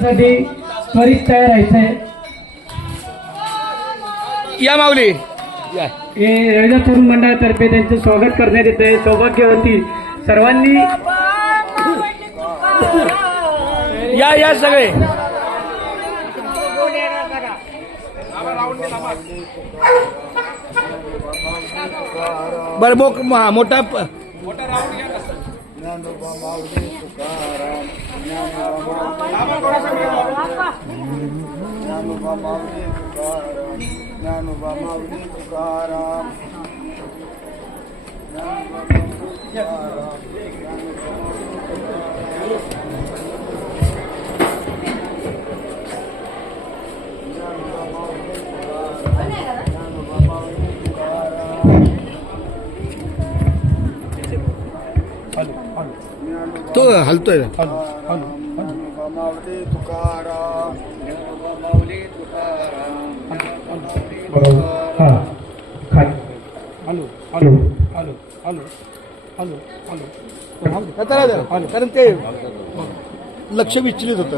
साठी त्वरित तयार राहायचंय. या माऊली या. हे रविदास तरुण मंडळातर्फे त्यांचे स्वागत करण्यात येते. सौभाग्यवती सर्वांनी या या सगळे. बर मोठा ज्ञानोबा माऊली तुकाराम, ज्ञानोबा माऊली तुकाराम, ज्ञानोबा माऊली तुकाराम, तो हलतोय. ज्ञानोबा माऊली तुकाराम, ज्ञानोबा माऊली तुकाराम, कारण ते लक्ष विचलित होत.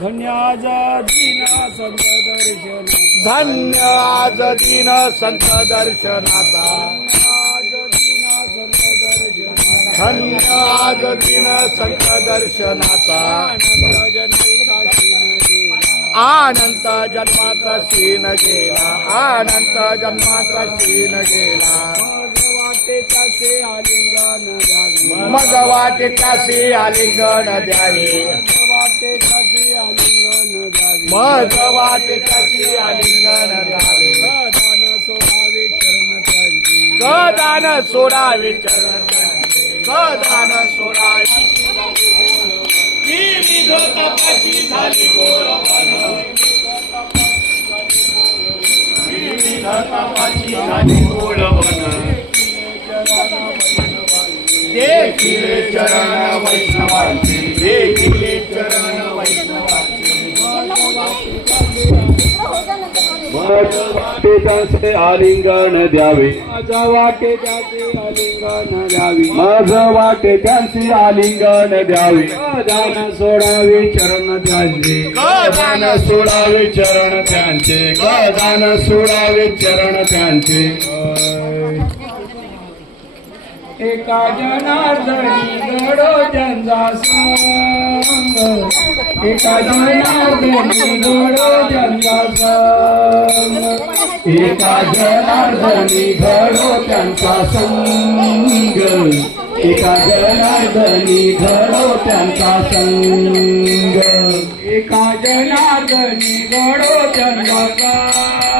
धन्य आज दीन संत दर्शन, धन्य आज दीन संत दर्शनाचा, धन्य आज दीन संत दर्शनाचा, अनंत जन्माचा शीन गेला, अनंत जन्माचा शीन गेला. मग वाटेच्याशी आलिंगन द्यावे, मग वाटेच्याशी आलिंगन द्यावे. कदान सोडावे चरण, कदान सोडावे. विविध तपाची झाली गोळवण, विविध तपाची झाली गोळवण. देखिले चरण वैष्णवांची, देखिले चरण वैष्णवांची. मग वाटेच्याचे आलिंगन द्यावे, माझ्या वाटेच्याचे आलिंगन द्यावी, मग वाटेच्याचे आलिंगन द्यावे. दान सोडावे चरण त्यांचे, दान सोडावे चरण त्यांचे, दान सोडावे चरण त्यांचे. एका जनार्दनी घडो त्यांचा संग, एका जनार्दनी घडो त्यांचा संग, एका जनार्दनी घडो त्यांचा संग, एका जनार्दनी घडो त्यांचा संग, एका जनार्दनी घडो त्यांचा संग.